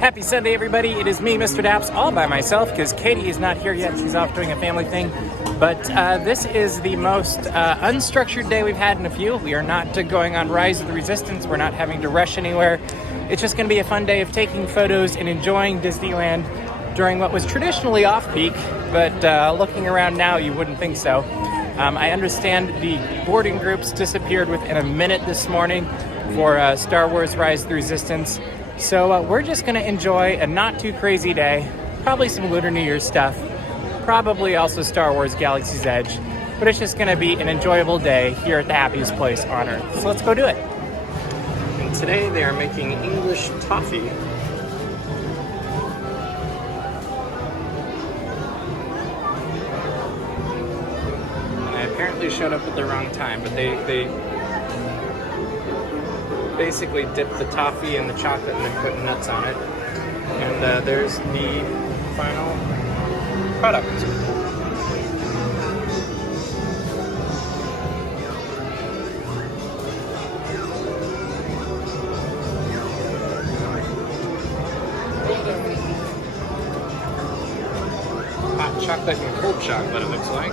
Happy Sunday, everybody. It is me, Mr. Daps, all by myself because Katie is not here yet. She's off doing a family thing. But this is the most unstructured day we've had in a few. We are not going on Rise of the Resistance. We're not having to rush anywhere. It's just going to be a fun day of taking photos and enjoying Disneyland during what was traditionally off-peak. But looking around now, you wouldn't think so. I understand the boarding groups disappeared within a minute this morning for Star Wars Rise of the Resistance. So we're just going to enjoy a not too crazy day, probably some Lunar New Year's stuff, probably also Star Wars Galaxy's Edge, but it's just going to be an enjoyable day here at the happiest place on Earth. So let's go do it. And today they are making English toffee. And I apparently showed up at the wrong time, but they basically dip the toffee in the chocolate and then put nuts on it. And there's the final product. Hot chocolate and cold chocolate, it looks like.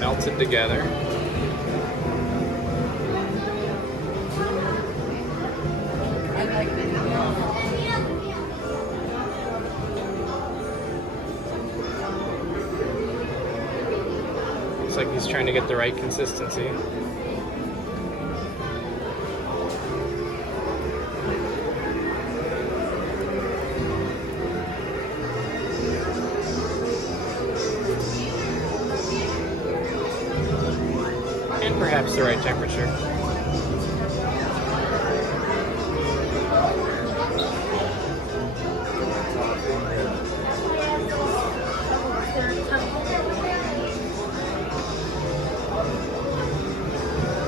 Melted together. Looks like he's trying to get the right consistency. And perhaps the right temperature.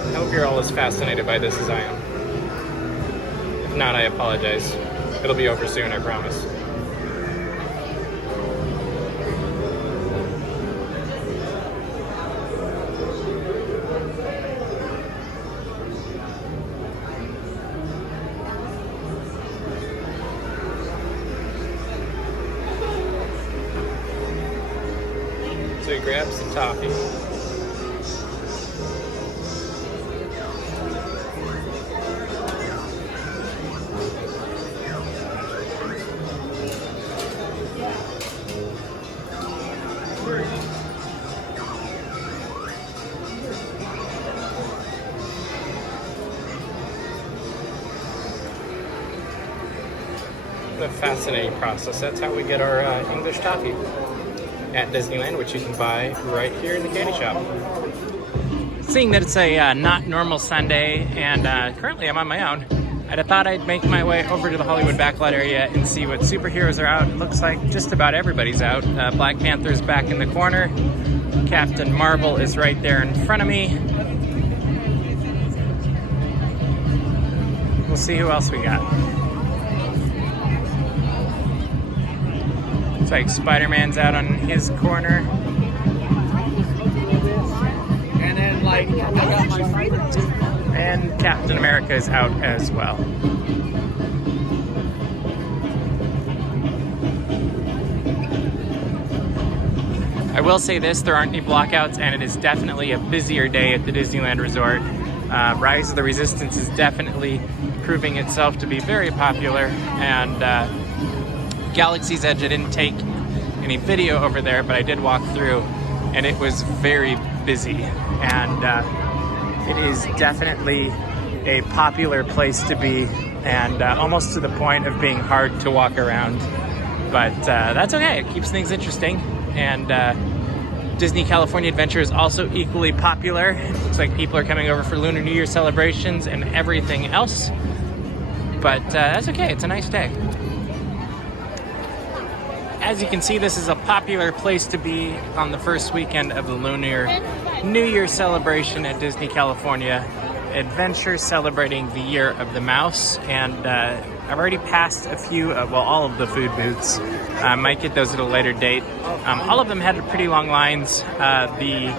I hope you're all as fascinated by this as I am. If not, I apologize. It'll be over soon, I promise. So he grabs the toffee. What a fascinating process. That's how we get our English toffee at Disneyland, which you can buy right here in the candy shop. Seeing that it's a not normal Sunday, and currently I'm on my own, I thought I'd make my way over to the Hollywood backlot area and see what superheroes are out. It looks like just about everybody's out. Black Panther's back in the corner. Captain Marvel is right there in front of me. We'll see who else we got. Looks like Spider-Man's out on his corner. And then, like, I got my favorite. And Captain America is out as well. I will say this, there aren't any blockouts, and it is definitely a busier day at the Disneyland Resort. Rise of the Resistance is definitely proving itself to be very popular, and Galaxy's Edge, I didn't take any video over there, but I did walk through, and it was very busy. And it is definitely a popular place to be, and almost to the point of being hard to walk around. But that's okay, it keeps things interesting. And Disney California Adventure is also equally popular. It looks like people are coming over for Lunar New Year celebrations and everything else. But that's okay, it's a nice day. As you can see, this is a popular place to be on the first weekend of the Lunar New Year celebration at Disney California Adventure, celebrating the Year of the Mouse. And I've already passed a few, all of the food booths. I might get those at a later date. All of them had pretty long lines. The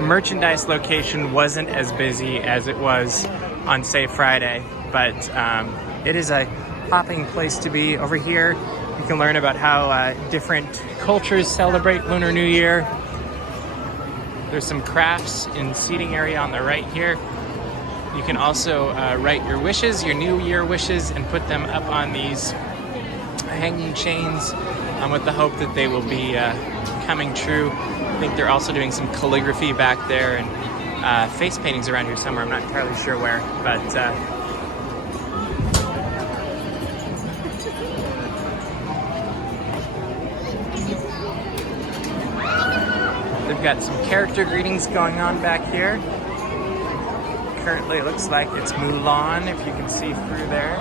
merchandise location wasn't as busy as it was on, say, Friday, but it is a hopping place to be. Over here, you can learn about how different cultures celebrate Lunar New Year. There's some crafts in seating area on the right here. You can also write your wishes, your New Year wishes, and put them up on these hanging chains with the hope that they will be coming true. I think they're also doing some calligraphy back there and face paintings around here somewhere. I'm not entirely sure where, but they've got some character greetings going on back here. Currently, it looks like it's Mulan, if you can see through there.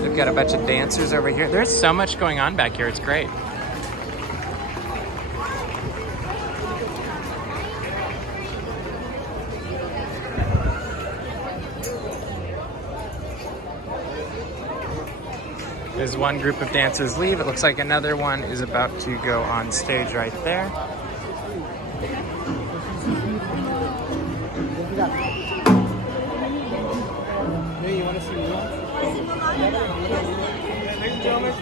They've got a bunch of dancers over here. There's so much going on back here. It's great. As one group of dancers leave, it looks like another one is about to go on stage right there. Hey, you want to see Lunar? Ladies and gentlemen,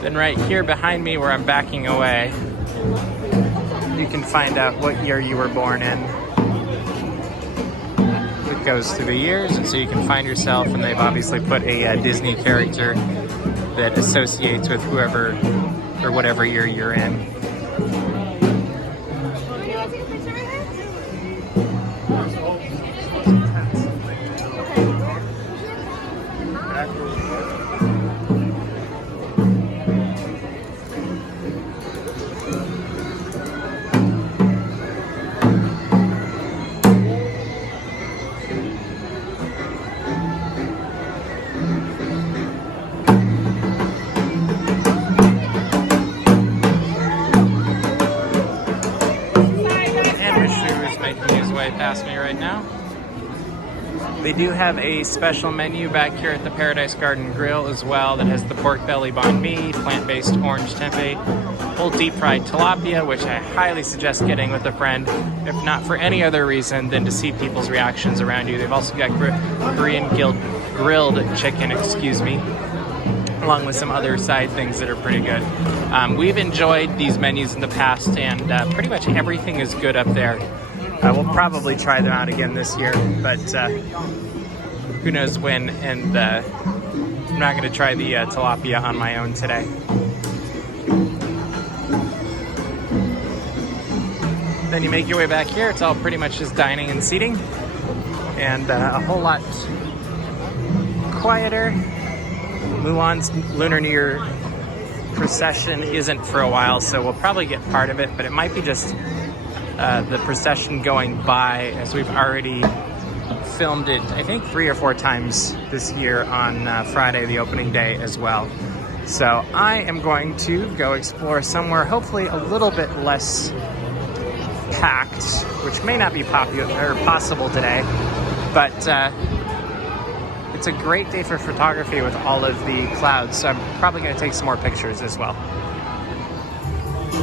Then right here behind me, where I'm backing away, you can find out what year you were born in. It goes through the years, and so you can find yourself, and they've obviously put a Disney character that associates with whoever or whatever year you're in. Past me right now. They do have a special menu back here at the Paradise Garden Grill as well that has the pork belly banh mi, plant-based orange tempeh, whole deep-fried tilapia, which I highly suggest getting with a friend, if not for any other reason than to see people's reactions around you. They've also got Korean grilled chicken, along with some other side things that are pretty good. We've enjoyed these menus in the past, and pretty much everything is good up there. We'll probably try them out again this year, but who knows when, and I'm not going to try the tilapia on my own today. Then you make your way back here. It's all pretty much just dining and seating, and a whole lot quieter. Mulan's Lunar New Year procession isn't for a while, so we'll probably get part of it, but it might be just the procession going by, as we've already filmed it, I think 3 or 4 times this year on Friday, the opening day as well. So I am going to go explore somewhere hopefully a little bit less packed, which may not be possible today, but it's a great day for photography with all of the clouds, so I'm probably going to take some more pictures as well.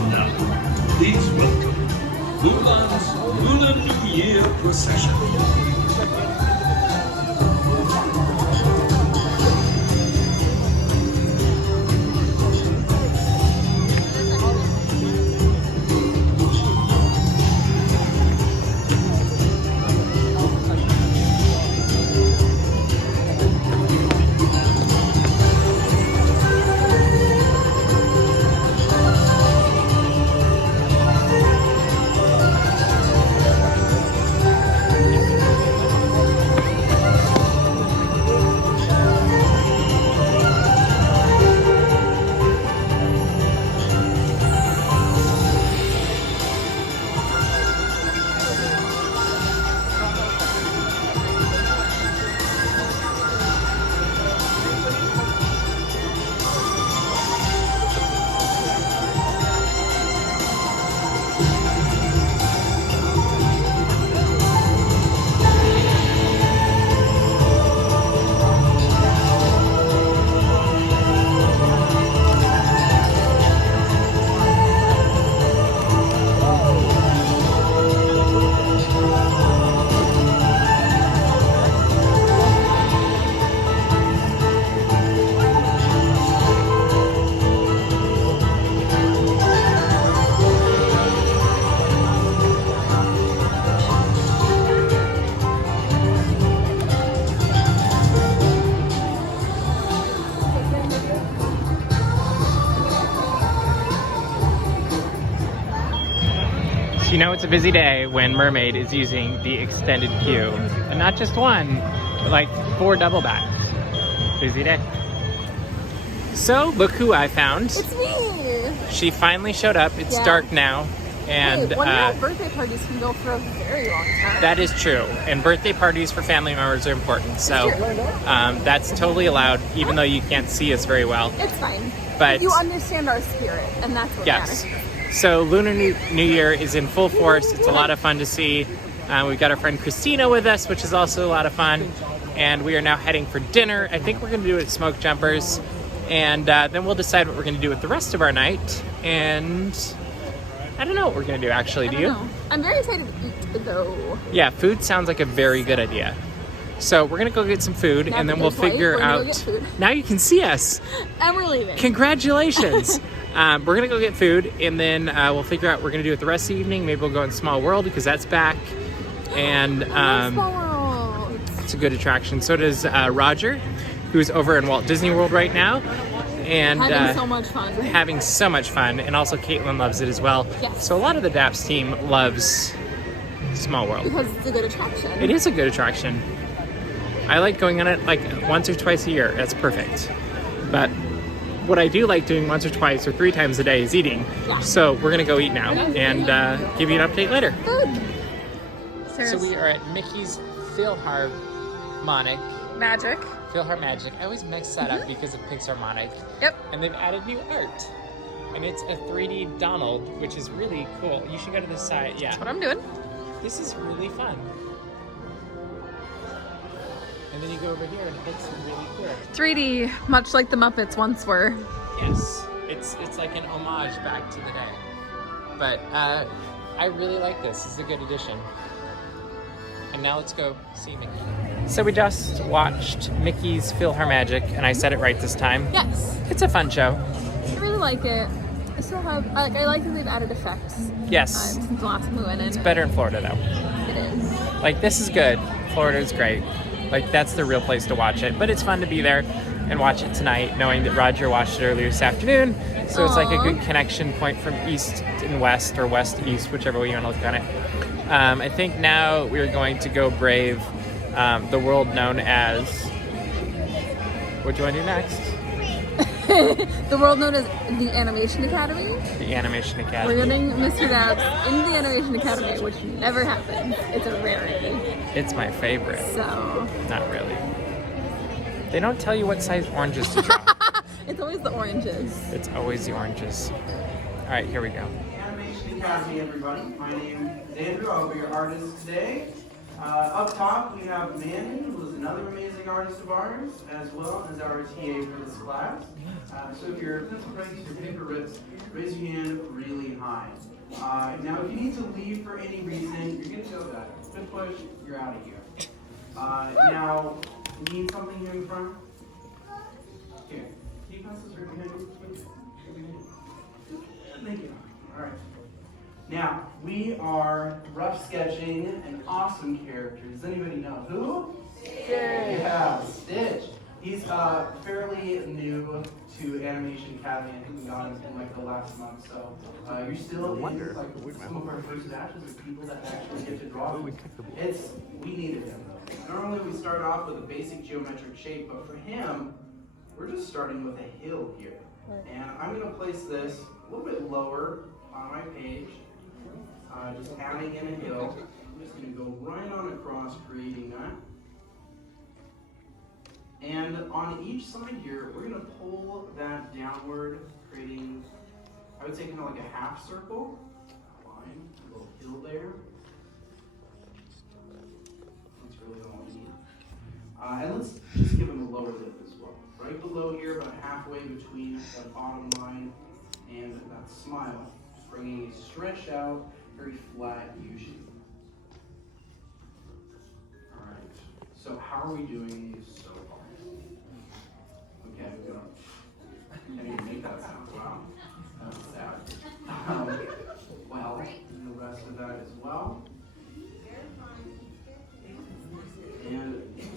Now, please welcome Mulan's Lunar New Year procession. You know it's a busy day when Mermaid is using the extended queue. And not just one, but like 4 double backs. Busy day. So, look who I found. It's me! She finally showed up. It's dark now. And hey, one-year-old birthday parties can go for a very long time. That is true. And birthday parties for family members are important. So that's totally allowed, even though you can't see us very well. It's fine. But you understand our spirit, and that's what yes. matters. So Lunar New Year is in full force. It's a lot of fun to see. We've got our friend Christina with us, which is also a lot of fun. And we are now heading for dinner. I think we're going to do it at Smoke Jumpers. And then we'll decide what we're going to do with the rest of our night. And I don't know what we're going to do, actually. Do you? I'm very excited to eat, though. Yeah, food sounds like a very good idea. So we're going to go get some food, and then we'll figure out... Now you can see us. And we're leaving. Congratulations. We're going to go get food, and then we'll figure out what we're going to do with the rest of the evening. Maybe we'll go in Small World, because that's back. And Small World. It's a good attraction. So does Roger, who's over in Walt Disney World right now. And having so much fun. Having so much fun. And also Caitlin loves it as well. Yes. So a lot of the Daps team loves Small World. Because it's a good attraction. It is a good attraction. I like going on it like once or twice a year. That's perfect. But what I do like doing once or twice or 3 times a day is eating. Yeah. So we're going to go eat now and give you an update later. Good. So we are at Mickey's Philharmonic. Magic. Philharmagic. I always mix that up because of Pixarmonic. Yep. And they've added new art. And it's a 3D Donald, which is really cool. You should go to this side. Yeah. That's what I'm doing. This is really fun. And then you go over here and it looks really cool. 3D, much like the Muppets once were. Yes. It's like an homage back to the day. But I really like this. This is a good addition. And now let's go see Mickey. So we just watched Mickey's Philharmagic, and I said it right this time. Yes. It's a fun show. I really like it. I still have, I like that they've added effects. Yes. Since the last time we went in. It's better in Florida, though. It is. Like, this is good. Florida's great. Like, that's the real place to watch it. But it's fun to be there and watch it tonight, knowing that Roger watched it earlier this afternoon. So it's like a good connection point from east and west, or west to east, whichever way you want to look on it. I think now we're going to go brave the world known as... What do you want to do next? The world known as the Animation Academy. The Animation Academy. We're getting Mr. Daps in the Animation Academy, which never happens. It's a rarity. It's my favorite. So... Not really. They don't tell you what size oranges to draw. It's always the oranges. It's always the oranges. All right, here we go. Animation Academy, everybody. My name is Andrew. I'll be your artist today. Up top, we have Manny, who is another amazing artist of ours, as well as our TA for this class. So if your pencil breaks, your paper rips, raise your hand really high. Now, if you need to leave for any reason, you're good to go. Good push, you're out of here. Now, you need something here in front? Here. Can you pass this right behind you? Thank you. All right. Now, we are rough sketching an awesome character. Does anybody know who? Stitch. Yeah, Stitch. He's fairly new to Animation Academy. I think we got him in like the last month. So you're still in like some of our first batches of people that actually get to draw him. We needed him though. Normally we start off with a basic geometric shape, but for him, we're just starting with a hill here. And I'm going to place this a little bit lower on my page, just adding in a hill. I'm just going to go right on across, creating that. And on each side here, we're going to pull that downward, creating, I would say, kind of like a half circle. Line, a little hill there. That's really all we need. And let's just give him a lower lip as well. Right below here, about halfway between that bottom line and that smile. Just bringing a stretch out, very flat usually. Alright, so how are we doing these so far? Okay, we're gonna... Can't even make that sound. Wow. That was sad. Well, and the rest of that as well. And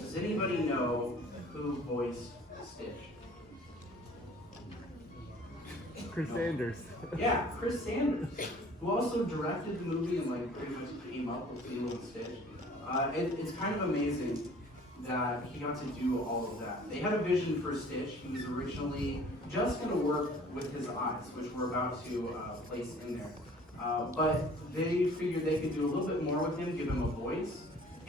does anybody know who voiced Stitch? Chris Sanders. Yeah, Chris Sanders. who also directed the movie and like pretty much came up with Lilo and Stitch. It's kind of amazing that he got to do all of that. They had a vision for Stitch. He was originally just going to work with his eyes, which we're about to place in there. But they figured they could do a little bit more with him, give him a voice,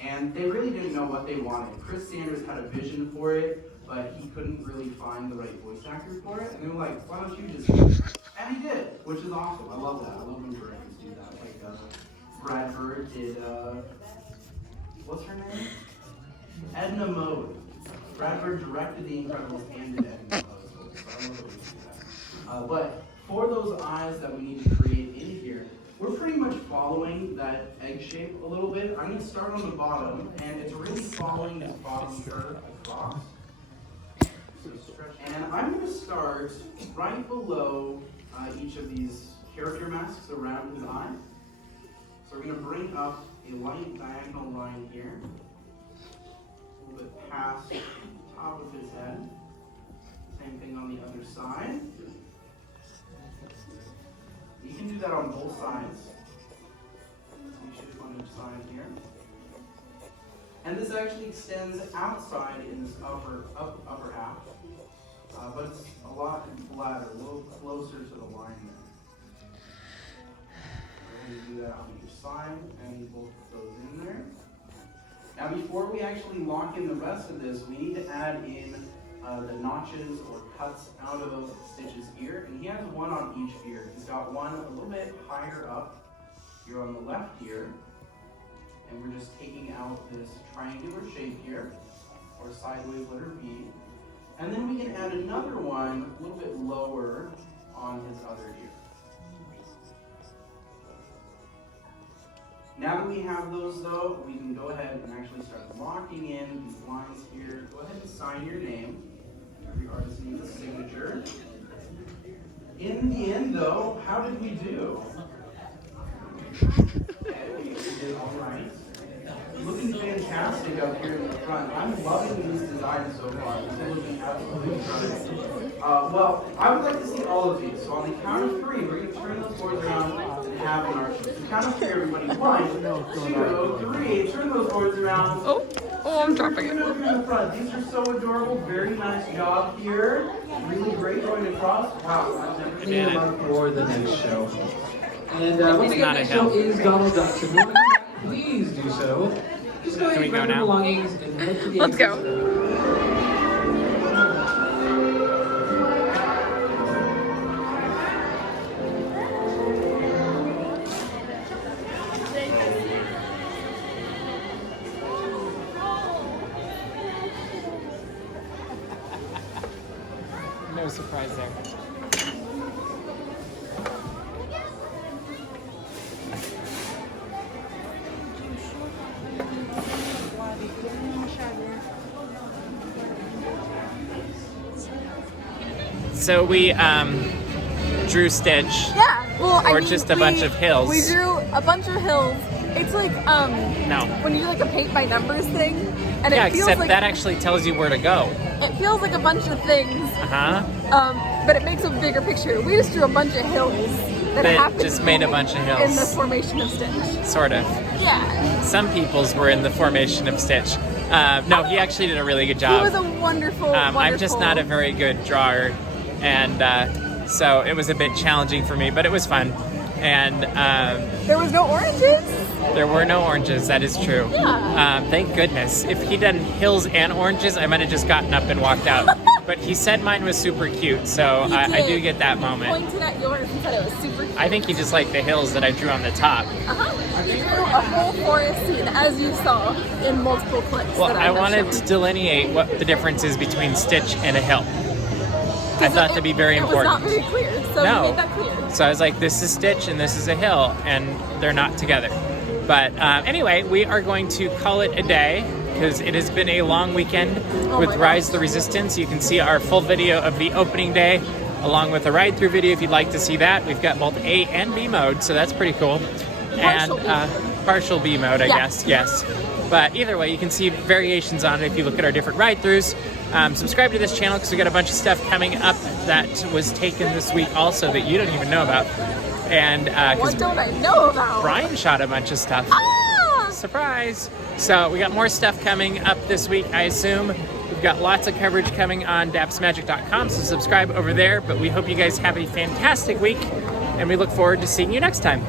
and they really didn't know what they wanted. Chris Sanders had a vision for it, but he couldn't really find the right voice actor for it, and they were like, why don't you just do it? And he did, which is awesome. I love that. I love when directors do that. Like Brad Bird did, what's her name? Edna Mode. Brad Bird directed The Incredibles and did Edna Mode. So I love that we do that. But for those eyes that we need to create in here, we're pretty much following that egg shape a little bit. I'm going to start on the bottom, and it's really following this bottom curve across. And I'm going to start right below each of these character masks around his eye. So we're going to bring up a light diagonal line here, a little bit past the top of his head. Same thing on the other side. You can do that on both sides. You should on each side here. And this actually extends outside in this upper half, but it's a lot flatter, a little closer to the line there. We're going to do that on each side, and we'll put those in there. Now before we actually lock in the rest of this, we need to add in the notches or cuts out of Stitch's ear, and he has one on each ear. He's got one a little bit higher up here on the left ear, and we're just taking out this triangular shape here, or sideways letter B, and then we can add another one a little bit lower on his other ear. Now that we have those though, we can go ahead and actually start locking in these lines here. Go ahead and sign your name. Every artist needs a signature. In the end though, how did we do? We did all right. Looking fantastic up here in the front. I'm loving these designs so far. They're looking absolutely incredible. Well, I would like to see all of these. So on the count of 3, we're going to turn those boards around and have an arch. The count of 3, everybody. 1, 2, 3. Turn those boards around. Oh, I'm dropping it. Look in the front. These are so adorable. Very nice job here. Really great going across. Wow. I've never seen a lot for the next show. And once again, next show is Donald Duck. So if you want to come back, please do so. Just go ahead and grab your belongings and head to the Let's go. No surprise there. So we drew Stitch. Yeah, well, or just a bunch of hills. We drew a bunch of hills. It's like No. when you do like a paint by numbers thing, and Yeah, it feels except like that actually tells you where to go. it feels like a bunch of things. But it makes a bigger picture. We just drew a bunch of hills that happened just made a bunch of hills. in the formation of Stitch. Sort of. Yeah. Some people's were in the formation of Stitch. No, he actually did a really good job. He was a wonderful, I'm just not a very good drawer, and so it was a bit challenging for me, but it was fun. And there was no oranges? There were no oranges, that is true. Yeah. Thank goodness. If he'd done hills and oranges, I might have just gotten up and walked out. But he said mine was super cute, so I do get that moment. He pointed at yours and said it was super cute. I think he just liked the hills that I drew on the top. You drew a whole forest scene, as you saw in multiple clips. Well, that I have wanted shown. to delineate what the difference is between Stitch and a hill. I thought that'd be very important. It was not very clear, so No. you made that clear. So I was like, this is Stitch and this is a hill, and they're not together. But anyway, we are going to call it a day because it has been a long weekend with Rise of the Resistance. You can see our full video of the opening day along with a ride-through video if you'd like to see that. We've got both A and B mode, so that's pretty cool. Partial B mode, I guess, yes. But either way, you can see variations on it if you look at our different ride-throughs. Subscribe to this channel because we got a bunch of stuff coming up that was taken this week also that you don't even know about. And What don't I know about? Brian shot a bunch of stuff. Ah! Surprise! So we got more stuff coming up this week, I assume. We've got lots of coverage coming on dapsmagic.com, so subscribe over there. But we hope you guys have a fantastic week, and we look forward to seeing you next time.